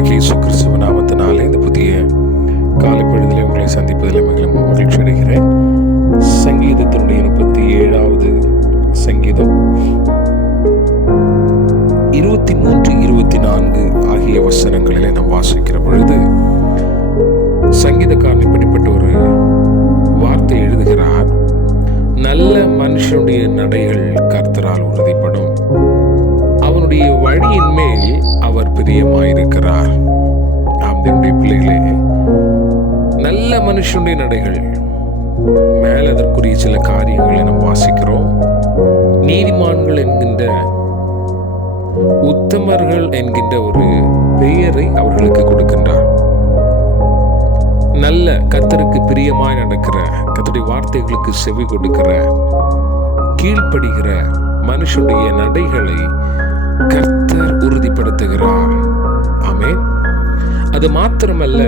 ஆண்டவராகிய இயேசு கிறிஸ்துவ நாமத்தினாலே இந்த புதிய காலை பொழுதிலே உங்களை சந்திப்பதில் மிகவும் மகிழ்ச்சி அடைகிறேன். சங்கீதத்தினுடைய முப்பத்தி ஏழாவது சங்கீதம். இருபத்தி மூன்று இருபத்தி நான்கு ஆகிய வசனங்களிலே நாம் வாசிக்கிற பொழுது சங்கீதக்காரன் இப்படிப்பட்ட ஒரு வார்த்தை எழுதுகிறார். நல்ல மனுஷனுடைய நடைகள் கர்த்தரால் உறுதிப்படும். அவனுடைய வழியின் மேல் பிரியமாயிருக்கிறார். நாம் தேவனுடைய பிள்ளைகளே நல்ல மனுஷனுடைய நடைகள். மேல அதற்குரிய சில காரியங்களை நாம் வாசிக்கிறோம். நீதிமான்கள் என்கின்ற உத்தமர்கள் என்கின்ற ஒரு பெயரை அவர்களுக்கு கொடுக்கின்றார். நல்ல கத்தருக்கு பிரியமாய் நடக்கிற கத்தருடைய வார்த்தைகளுக்கு செவி கொடுக்கிற கீழ்ப்படுகிற மனுஷனுடைய நடைகளை கர்த்த உறுதிப்படுத்துகிறார் ஆமேன். அது மாத்திரமல்ல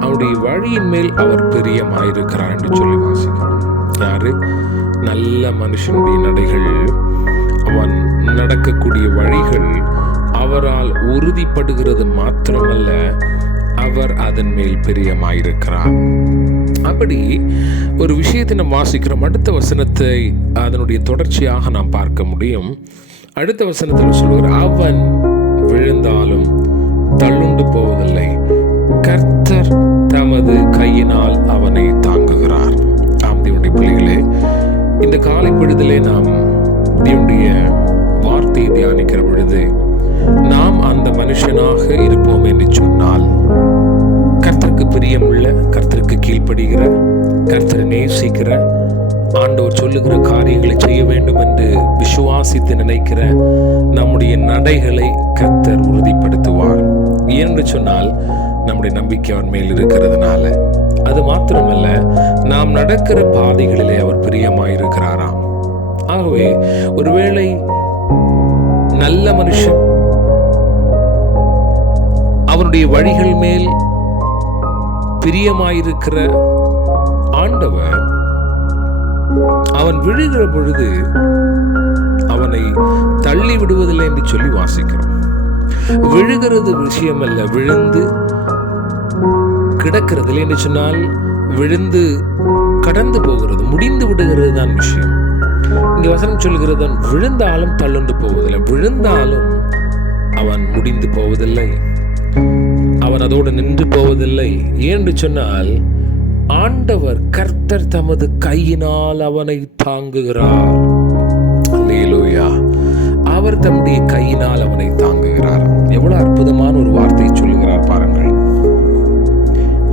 அவருடைய வழியின் மேல் அவர் பிரியமாயிருக்கிறார் என்று சொல்லி வாசிக்கிறோம். யாரு? நல்ல மனுஷனுடைய நடைகள் அவன் நடக்கக்கூடிய வழிகள் அவரால் உறுதிப்படுகிறது மாத்திரமல்ல அவர் அதன் மேல் பிரியமாயிருக்கிறார். அப்படி ஒரு விஷயத்தை நாம் வாசிக்கிறோம். அடுத்த வசனத்தை அதனுடைய தொடர்ச்சியாக நாம் பார்க்க முடியும். அடுத்த வசனத்தில் சொல்லுகிறார் அவன் விழுந்தாலும் தள்ளுண்டு போவதில்லை. கர்த்தர் தமது கையினால் அவனை தாங்குகிறார். ஆம் தேவனுடைய பிள்ளைகளே இந்த காலை பொழுதிலே நாம் தேவனுடைய வார்த்தையை தியானிக்கிற பொழுது நாம் அந்த மனுஷனாக இருப்போம் என்று சொன்னால் கர்த்தருக்கு பிரியமுள்ள கர்த்தருக்கு கீழ்ப்படுகிற கர்த்தரை நேசிக்கிற ஆண்டவர் சொல்லுகிற காரியங்களை செய்ய வேண்டும் என்று விசுவாசித்து நினைக்கிற நம்முடைய நடைகளை கர்த்தர் உறுதிப்படுத்துவார். என்று சொன்னால் நம்முடைய நம்பிக்கை அவர் மேல் இருக்கிறதுனால. அது மாத்திரமல்ல நாம் நடக்கிற பாதைகளிலே அவர் பிரியமாயிருக்கிறாராம். ஆகவே ஒருவேளை நல்ல மனுஷன் அவனுடைய வழிகள் மேல் பிரியமாயிருக்கிற ஆண்டவர் அவன் விழுகிற பொழுது அவனை தள்ளி விடுவதில்லை என்று சொல்லி வாசிக்கிறோம். விழுகிறது விஷயம் அல்ல விழுந்து கிடக்கிறது என்று சொன்னால் விழுந்து கடந்து போகிறது முடிந்து விடுகிறது தான் விஷயம். இங்க வசனம் சொல்கிறது விழுந்தாலும் தள்ளுண்டு போவதில்லை விழுந்தாலும் அவன் முடிந்து போவதில்லை. அவன் அதோடு நின்று போவதில்லை. ஏன்னு சொன்னால் ஆண்டவர் கர்த்தர் தமது கையினால் அவனை தாங்குகிறார். அவர் தம்முடைய கையினால் அவனை தாங்குகிறார். எவ்வளவு அற்புதமான ஒரு வார்த்தை சொல்லுகிறார் பாருங்கள்.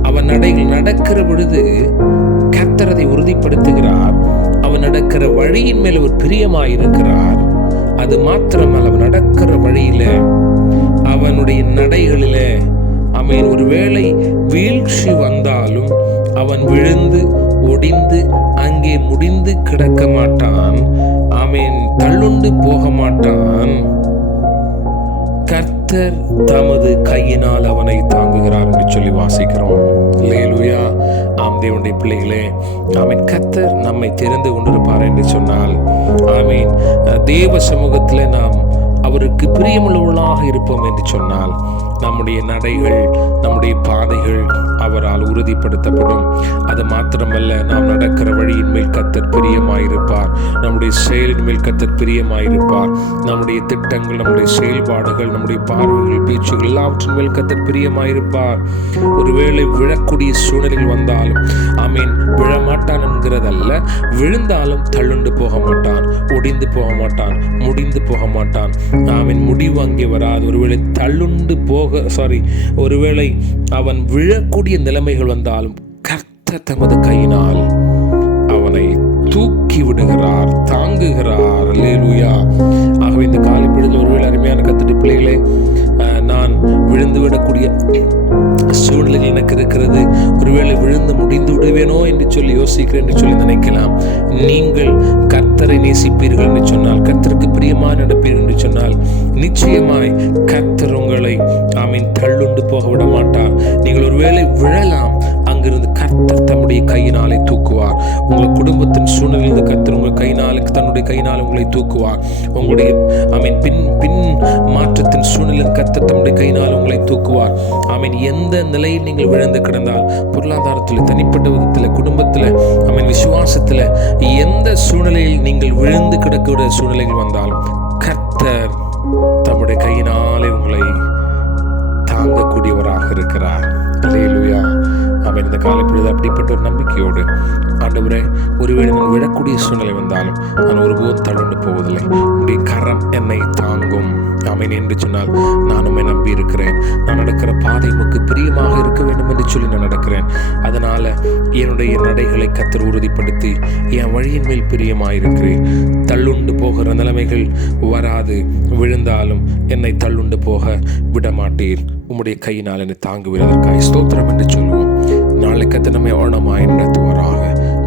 அவன் நடைகள் நடக்கிற பொழுது கர்த்தர் அதை உறுதிப்படுத்துகிறார். அவன் நடக்கிற வழியின் மேல் ஒரு பிரியமாயிருக்கிறார் அது மாத்திரமல்ல அவன் நடக்கிற வழியில அவனுடைய நடைகளில அவன் ஒருவேளை வீழ்ச்சி வந்தாலும் அவன் விழுந்து ஒடிந்து அங்கே முடிந்து கிடக்க மாட்டான் அவன் தள்ளுண்டு போக மாட்டான் கர்த்தர் தமது கையினால் அவனை தாங்குகிறார் என்று சொல்லி வாசிக்கிறோம். லேலுயா ஆம் தேவனுடைய பிள்ளைகளே ஆமீன். கர்த்தர் நம்மை தெரிந்து கொண்டிருப்பார் என்று சொன்னால் ஆமீன். தேவ சமூகத்தில் நாம் அவருக்கு பிரியமுள்ளவர்களாக இருப்போம் என்று சொன்னால் நம்முடைய நடைகள் நம்முடைய பாதைகள் அவரால் உறுதிப்படுத்தப்படும். அது மாத்திரமல்ல நாம் நடக்கிற வழியின் மேல் கத்தர் பிரியமாயிருப்பார். நம்முடைய செயலின் மேல் கத்தர் பிரியமாயிருப்பார். நம்முடைய திட்டங்கள் நம்முடைய செயல்பாடுகள் நம்முடைய பார்வைகள் பேச்சுகள் எல்லாவற்றின் மேல் கத்தர் பிரியமாயிருப்பார். ஒருவேளை விழக்கூடிய சூழ்நிலைகள் வந்தாலும் ஆமீன் விழமாட்டான் என்கிறதல்ல விழுந்தாலும் தள்ளுண்டு போக மாட்டான் ஒடிந்து போக மாட்டான் முடிந்து போக மாட்டான் ஆமீன் முடிவு அங்கே வராது. ஒருவேளை தள்ளுண்டு போக சாரி ஒருவேளை அவன் விழக்கூடிய இந்த நிலைமைகள் வந்தாலும் கர்த்தர் தமது கையினால் அவனை தூக்கி விடுகிறார் தாங்குகிறார். அல்லேலூயா. ஆகவே இந்த காலை பொழுதில் ஒருவேளை அருமையான கத்துட்டு பிள்ளைகளே விழுந்து விடக்கூடிய சூழ்நிலை எனக்கு இருக்கிறது. ஒருவேளை விழுந்து முடிந்து விடுவேனோ என்று சொல்லி யோசிக்கிறேன் என்று சொல்லி நினைக்கலாம். நீங்கள் கர்த்தரை நேசிப்பீர்கள் என்று சொன்னால் கர்த்தருக்கு பிரியமாக நடப்பீர்கள் என்று சொன்னால் நிச்சயமாய் கர்த்தர் உங்களை ஆமீன் தள்ளுண்டு போக விட மாட்டார் நீங்கள் ஒருவேளை விழலாம் அங்கிருந்து கர்த்தர் தம்முடைய கையினாலே தூக்கும் உங்கள் குடும்பத்தின் சூழ்நிலையில் கத்தர் உங்கள் கையினாலே தன்னுடைய கையினால் உங்களை தூக்குவார். உங்களுடைய ஆமீன் பின் பின் மாற்றத்தின் சூழ்நிலையில் கத்தர் கை நாள் உங்களை தூக்குவார். ஆமீன் எந்த நிலையில் நீங்கள் விழுந்து கிடந்தால் பொருளாதாரத்தில் தனிப்பட்ட விதத்தில் குடும்பத்தில் ஆமீன் விசுவாசத்தில் எந்த சூழ்நிலையில் நீங்கள் விழுந்து கிடக்கக்கூடிய சூழ்நிலைகள் வந்தாலும் கர்த்தர் தம்முடைய கையினாலே உங்களை தாங்கக்கூடியவராக இருக்கிறார். அமைந்த காலை பொழுது அப்படிப்பட்ட ஒரு நம்பிக்கையோடு ஆண்டவரே ஒருவேளை நான் விழக்கூடிய சூழ்நிலை வந்தாலும் நான் ஒருபோதும் தள்ளுண்டு போவதில்லை. உடைய கரம் என்னை தாங்கும். அமைன் என்று சொன்னால் நான் நம்பி இருக்கிறேன் நான் நடக்கிற பாதை உமக்கு பிரியமாக இருக்க வேண்டும் என்று சொல்லி நான் நடக்கிறேன். அதனால என்னுடைய நடைகளை கத்தர் உறுதிப்படுத்தி என் வழியின் மேல் பிரியமாயிருக்கிறேன். தள்ளுண்டு போகிற நிலைமைகள் வராது. விழுந்தாலும் என்னை தள்ளுண்டு போக விடமாட்டீர். உம்முடைய கையினால் என்னை தாங்குவதற்காய் ஸ்தோத்திரம் என்று தினமே நாளை நடத்துவாராக.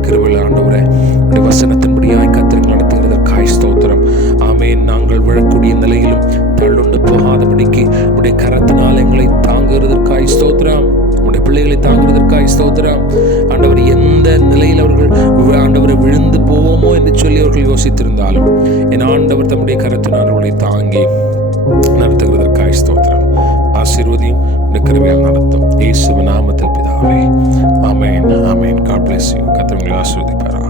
கிருவில் ஆண்டவரை உடைய வசனத்தின்படியாய் கத்திரங்கள் நடத்துகிறதற்காய் ஸ்தோத்திரம். ஆமே நாங்கள் விழக்கூடிய நிலையிலும் தள்ளுண்டு போகாதபடிக்கு உடைய கரத்தினால் எங்களை தாங்குகிறதற்காய் ஸ்தோத்திரம். உடைய பிள்ளைகளை தாங்குவதற்காய் ஸ்தோத்திரம். ஆண்டவர் எந்த நிலையில் அவர்கள் ஆண்டவரை விழுந்து போவோமோ என்று சொல்லி அவர்கள் யோசித்திருந்தாலும் என் ஆண்டவர் தம்முடைய கரத்தினால் அவர்களை தாங்கி நடத்துகிறதற்காய் ஸ்தோத்திரம். ஆசீர்வதியும் இந்த கிருமையில் நடத்தும். இயேசு நாமத்தில் பிதாவே. ஆமேன் ஆமேன். காட் பிளஸ் யூ கத்தவங்களை ஆசீர்வதிப்பாரா